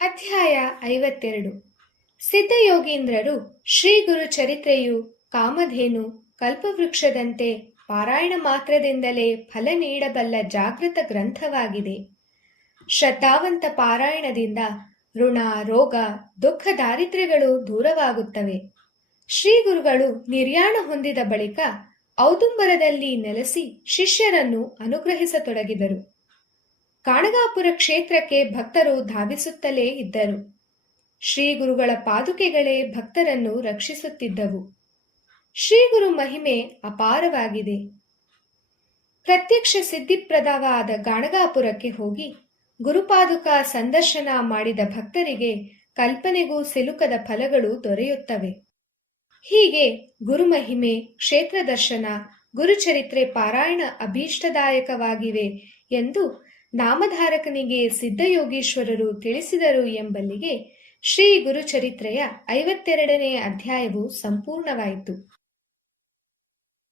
ಅಧ್ಯಾಯ 52. ಸಿದ್ಧಯೋಗೀಂದ್ರರು ಶ್ರೀ ಗುರು ಚರಿತ್ರೆಯು ಕಾಮಧೇನು ಕಲ್ಪವೃಕ್ಷದಂತೆ ಪಾರಾಯಣ ಮಾತ್ರದಿಂದಲೇ ಫಲ ನೀಡಬಲ್ಲ ಜಾಗೃತ ಗ್ರಂಥವಾಗಿದೆ. ಶ್ರದ್ಧಾವಂತ ಪಾರಾಯಣದಿಂದ ಋಣ, ರೋಗ, ದುಃಖ, ದಾರಿದ್ರ್ಯಗಳು ದೂರವಾಗುತ್ತವೆ. ಶ್ರೀ ಗುರುಗಳು ನಿರ್ಯಾಣ ಹೊಂದಿದ ಬಳಿಕ ಔದುಂಬರದಲ್ಲಿ ನೆಲೆಸಿ ಶಿಷ್ಯರನ್ನು ಅನುಗ್ರಹಿಸತೊಡಗಿದರು. ಕಾಣಗಾಪುರ ಕ್ಷೇತ್ರಕ್ಕೆ ಭಕ್ತರು ಧಾವಿಸುತ್ತಲೇ ಇದ್ದರು. ಶ್ರೀ ಗುರುಗಳ ಪಾದುಕೆಗಳೇ ಭಕ್ತರನ್ನು ರಕ್ಷಿಸುತ್ತಿದ್ದವು. ಶ್ರೀಗುರು ಮಹಿಮೆ ಅಪಾರವಾಗಿದೆ. ಪ್ರತ್ಯಕ್ಷ ಸಿದ್ಧಿಪ್ರದವಾದ ಗಾಣಗಾಪುರಕ್ಕೆ ಹೋಗಿ ಗುರುಪಾದುಕ ಸಂದರ್ಶನ ಮಾಡಿದ ಭಕ್ತರಿಗೆ ಕಲ್ಪನೆಗೂ ಸಿಲುಕದ ಫಲಗಳು ದೊರೆಯುತ್ತವೆ. ಹೀಗೆ ಗುರುಮಹಿಮೆ, ಕ್ಷೇತ್ರ ದರ್ಶನ, ಗುರುಚರಿತ್ರೆ ಪಾರಾಯಣ ಅಭೀಷ್ಟದಾಯಕವಾಗಿವೆ ಎಂದು ನಾಮಧಾರಕನಿಗೆ ಸಿದ್ಧಯೋಗೀಶ್ವರರು ತಿಳಿಸಿದರು ಎಂಬಲ್ಲಿಗೆ ಶ್ರೀ ಗುರುಚರಿತ್ರೆಯ 52ನೇ ಅಧ್ಯಾಯವು ಸಂಪೂರ್ಣವಾಯಿತು.